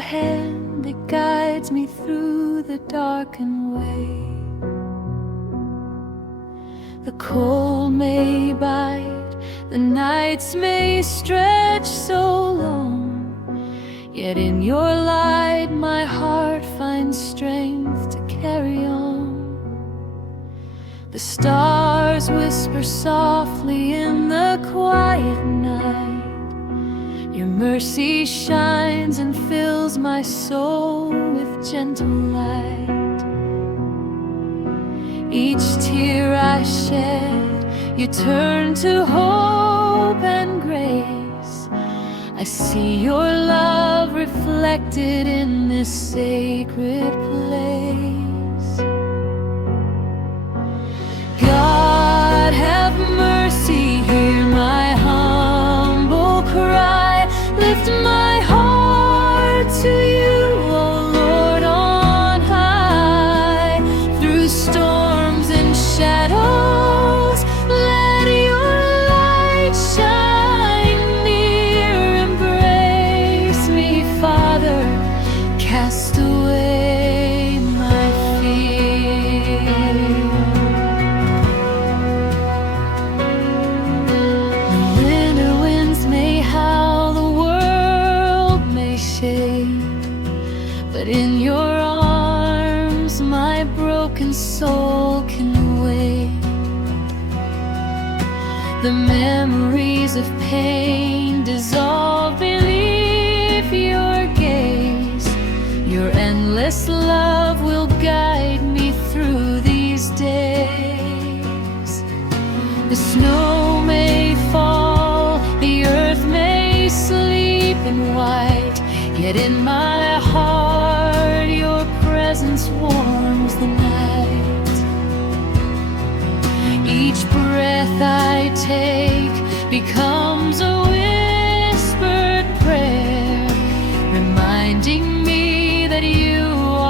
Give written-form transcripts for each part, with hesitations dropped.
your hand that guides me through the darkened way. The cold may bite, the nights may stretch so long, yet in your light my heart finds strength to carry on. The stars whisper softly in the quiet night. Your mercy shines and fills my soul with gentle light. Each tear I shed, you turn to hope and grace. I see your love reflected in this sacred place. God, have mercy, hear my humble cry. Lift my heart to you, O Lord, on high. Through storms and shadows, let your light shine near. Embrace me, Father, cast away my fear. The winter winds may howl, the world may shake, but in your arms my broken soul can wait. The memories of pain dissolve beneath your gaze. Your endless love will guide me through these days. The snow may fall, the earth may sleep in white, yet in my heart your presence warms the night. Each breath I take becomes a whispered prayer, reminding me that you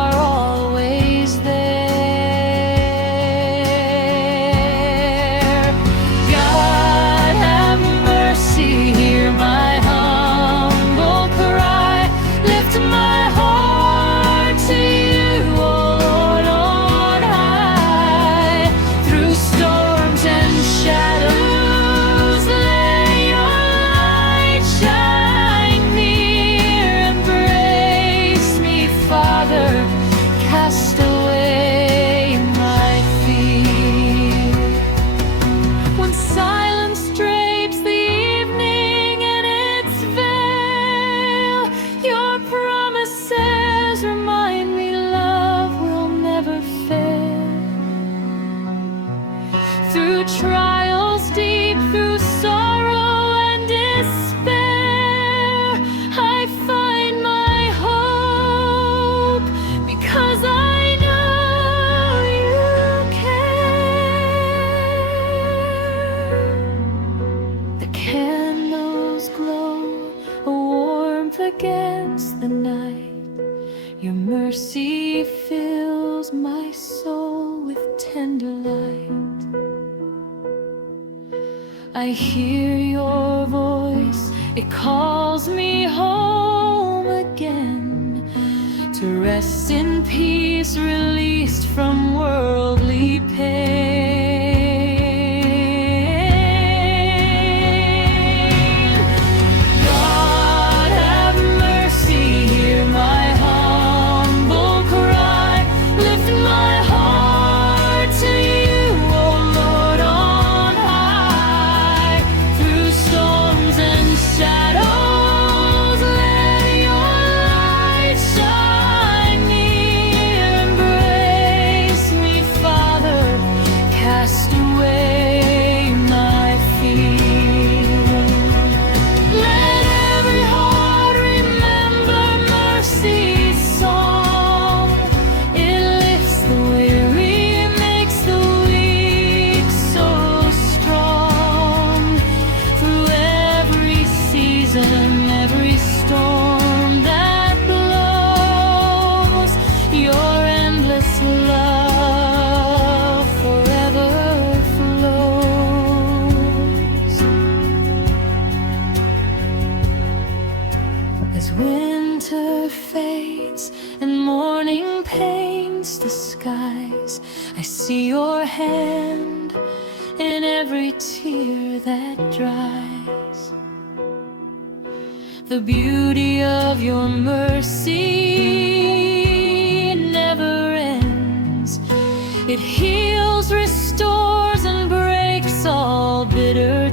are always there. God, have mercy, hear my humble cry. Lift my heart to you, O Lord, on high. Through storms and shadows, let your light shine near. Embrace me, Father, cast away my fear. When silence drapes the evening in its veil, your promises remind me love will never fail. Through trials deep, through sorrow and despair, I find my hope, because I know you care. The candles glow, a warmth against the night. Your mercy fills my soul with tender light. I hear your voice, it calls me home again, to rest in peace, released from worldly pain. God, have mercy, hear my humble cry. Lift my heart to you, O Lord, on high. Through storms and shadows, let your light shine near. Embrace me, Father, see your hand in every tear that dries. The beauty of your mercy never ends. It heals, restores, and breaks all bitter